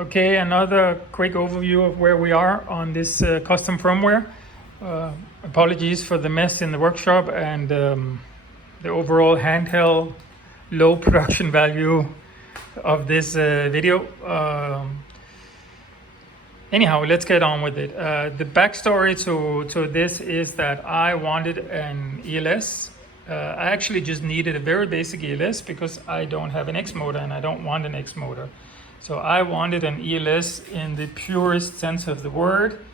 Okay, another quick overview of where we are on this custom firmware. Apologies for the mess in the workshop and the overall handheld low production value of this video. Anyhow, let's get on with it. The backstory to this is that I wanted an ELS. I actually just needed a very basic ELS because I don't have an X motor and I don't want an X motor. So I wanted an ELS in the purest sense of the word,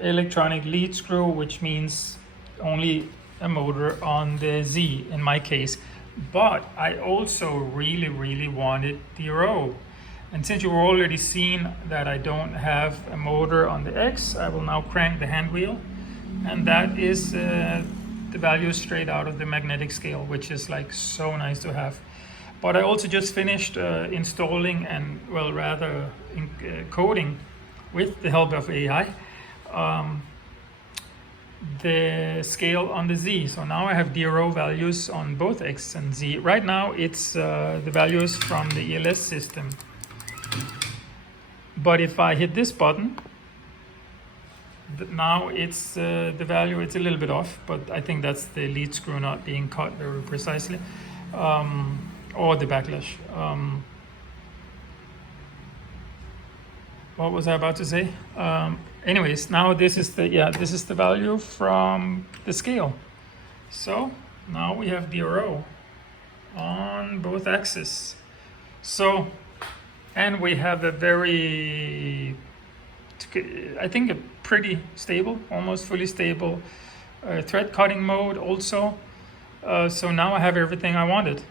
electronic lead screw, which means only a motor on the Z in my case. But I also really wanted DRO. And since you've already seen that I don't have a motor on the X, I will now crank the hand wheel. And that is the value straight out of the magnetic scale, which is like so nice to have. But I also just finished installing and, well, rather coding with the help of AI the scale on the Z. So now I have DRO values on both X and Z. Right now it's the values from the ELS system. But if I hit this button, now it's the value, it's a little bit off, but I think that's the lead screw not being cut very precisely. Or the backlash. What was I about to say? Anyways, now this is the value from the scale. So now we have DRO on both axes. So, and we have a very, I think a pretty stable, almost fully stable thread cutting mode also. So now I have everything I wanted.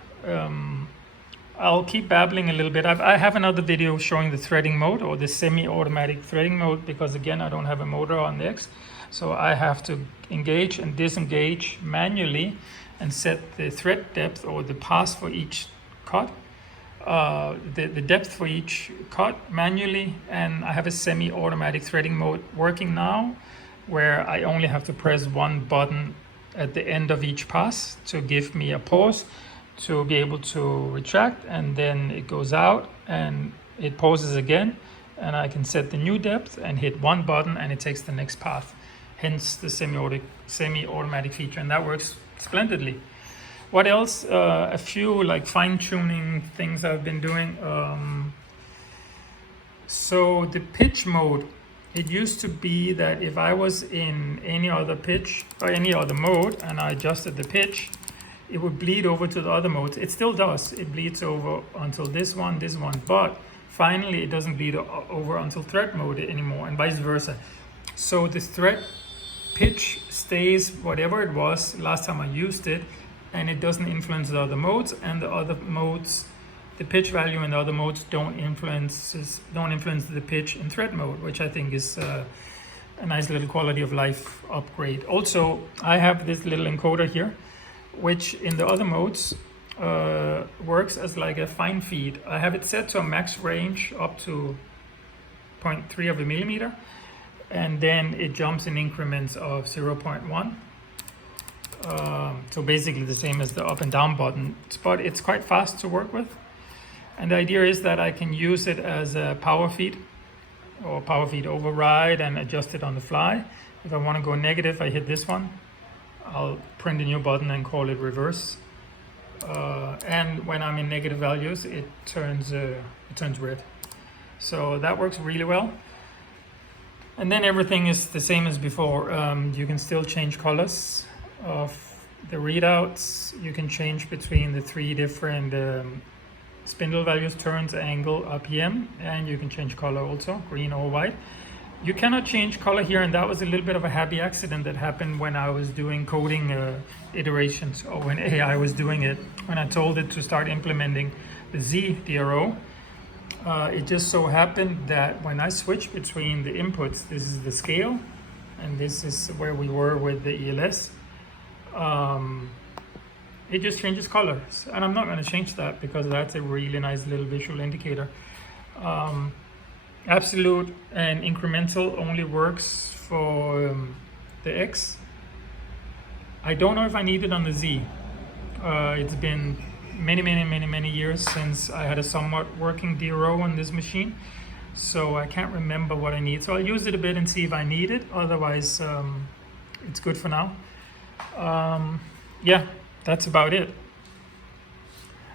I'll keep babbling a little bit. I have another video showing the threading mode or the semi-automatic threading mode because again I don't have a motor on the X, so I have to engage and disengage manually and set the thread depth or the pass for each cut, the depth for each cut manually, and I have a semi-automatic threading mode working now where I only have to press one button at the end of each pass to give me a pause to be able to retract, and then it goes out and it pauses again, and I can set the new depth and hit one button and it takes the next path, hence the semi-automatic feature, and that works splendidly. What else? A few like fine-tuning things I've been doing. So the pitch mode, it used to be that if I was in any other pitch or any other mode and I adjusted the pitch, it would bleed over to the other modes. It still does. It bleeds over until this one, but finally it doesn't bleed over until thread mode anymore, and vice versa. So the thread pitch stays whatever it was last time I used it, and it doesn't influence the other modes, and the other modes, the pitch value in the other modes don't influence the pitch in thread mode, which I think is a nice little quality of life upgrade. Also, I have this little encoder here, which in the other modes works as like a fine feed. I have it set to a max range up to 0.3 of a millimeter, and then it jumps in increments of 0.1. So basically the same as the up and down button, but it's quite fast to work with. And the idea is that I can use it as a power feed or power feed override and adjust it on the fly. If I want to go negative, I hit this one. I'll print a new button and call it reverse. And when I'm in negative values, it turns red. So that works really well. And then everything is the same as before. You can still change colors of the readouts. You can change between the three different spindle values, turns, angle, RPM, and you can change color also, green or white. You cannot change color here, and that was a little bit of a happy accident that happened when I was doing coding iterations, or when AI was doing it. When I told it to start implementing the Z DRO, it just so happened that when I switched between the inputs, this is the scale, and this is where we were with the ELS, it just changes colors. And I'm not going to change that because that's a really nice little visual indicator. Absolute and incremental only works for the X. I don't know if I need it on the Z. It's been many years since I had a somewhat working DRO on this machine. So I can't remember what I need. So I'll use it a bit and see if I need it. Otherwise, it's good for now. Yeah, that's about it.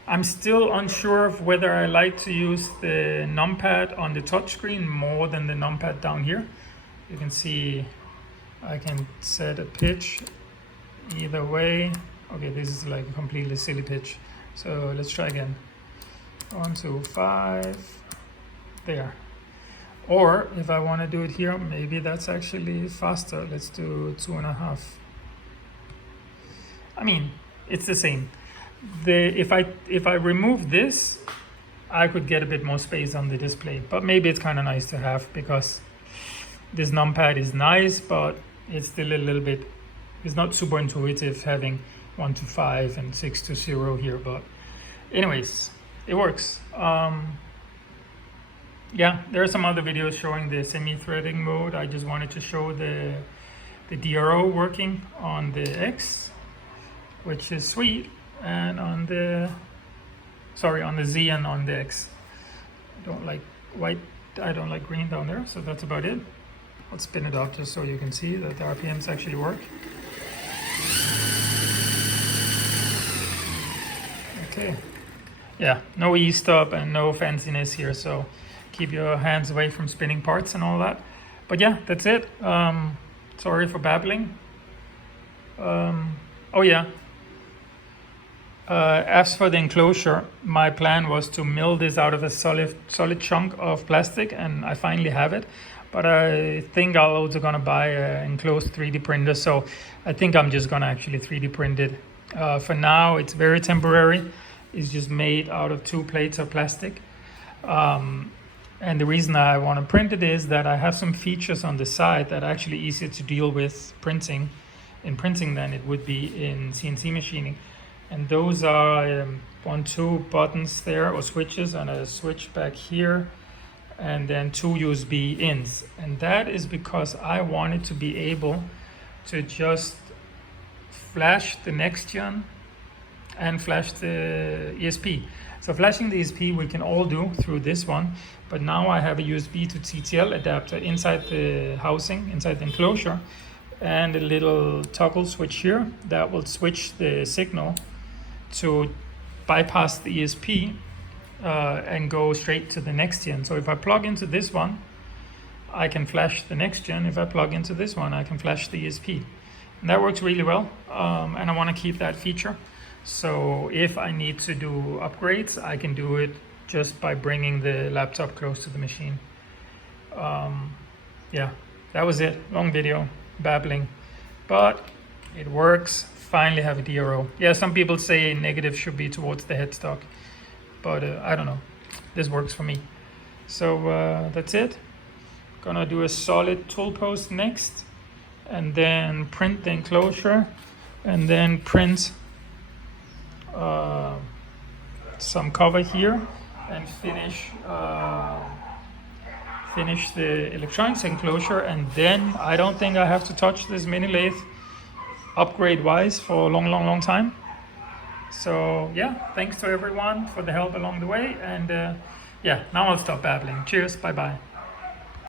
I'm still unsure of whether I like to use the numpad on the touchscreen more than the numpad down here. You can see I can set a pitch either way. Okay, this is like a completely silly pitch. So let's try again. 1, 2, 5. There. Or if I want to do it here, maybe that's actually faster. Let's do 2.5. I mean, it's the same. If I remove this, I could get a bit more space on the display. But maybe it's kind of nice to have, because this numpad is nice, but it's still a little bit, it's not super intuitive having 1 to 5 and 6 to 0 here. But anyways, it works. Yeah, there are some other videos showing the semi-threading mode. I just wanted to show the DRO working on the X, which is sweet, and on the Z and on the X. I don't like white, I don't like green down there, so that's about it. I'll spin it up just so you can see that the RPMs actually work. Okay. Yeah, no E-stop and no fanciness here, so keep your hands away from spinning parts and all that. But yeah, that's it. Sorry for babbling. Oh yeah. As for the enclosure, my plan was to mill this out of a solid chunk of plastic, and I finally have it. But I think I'm also gonna buy an enclosed 3D printer, so I think I'm just gonna actually 3D print it. For now, it's very temporary. It's just made out of 2 plates of plastic. And the reason I want to print it is that I have some features on the side that are actually easier to deal with printing than it would be in CNC machining. And those are 2 buttons there, or switches, and a switch back here, and then 2 USB ins. And that is because I wanted to be able to just flash the next gen and flash the ESP. So flashing the ESP we can all do through this one, but now I have a USB to TTL adapter inside the housing, inside the enclosure, and a little toggle switch here that will switch the signal to bypass the ESP and go straight to the next gen. So if I plug into this one, I can flash the next gen. If I plug into this one, I can flash the ESP. And that works really well, and I want to keep that feature. So if I need to do upgrades, I can do it just by bringing the laptop close to the machine. Yeah, that was it. Long video, babbling, but it works. Finally have a DRO. Yeah, some people say negative should be towards the headstock, but I don't know. This works for me. So that's it. Gonna do a solid tool post next, and then print the enclosure, and then print some cover here, and finish the electronics enclosure. And then I don't think I have to touch this mini lathe upgrade wise for a long time. So yeah, thanks to everyone for the help along the way, and yeah, now I'll stop babbling. Cheers, bye bye.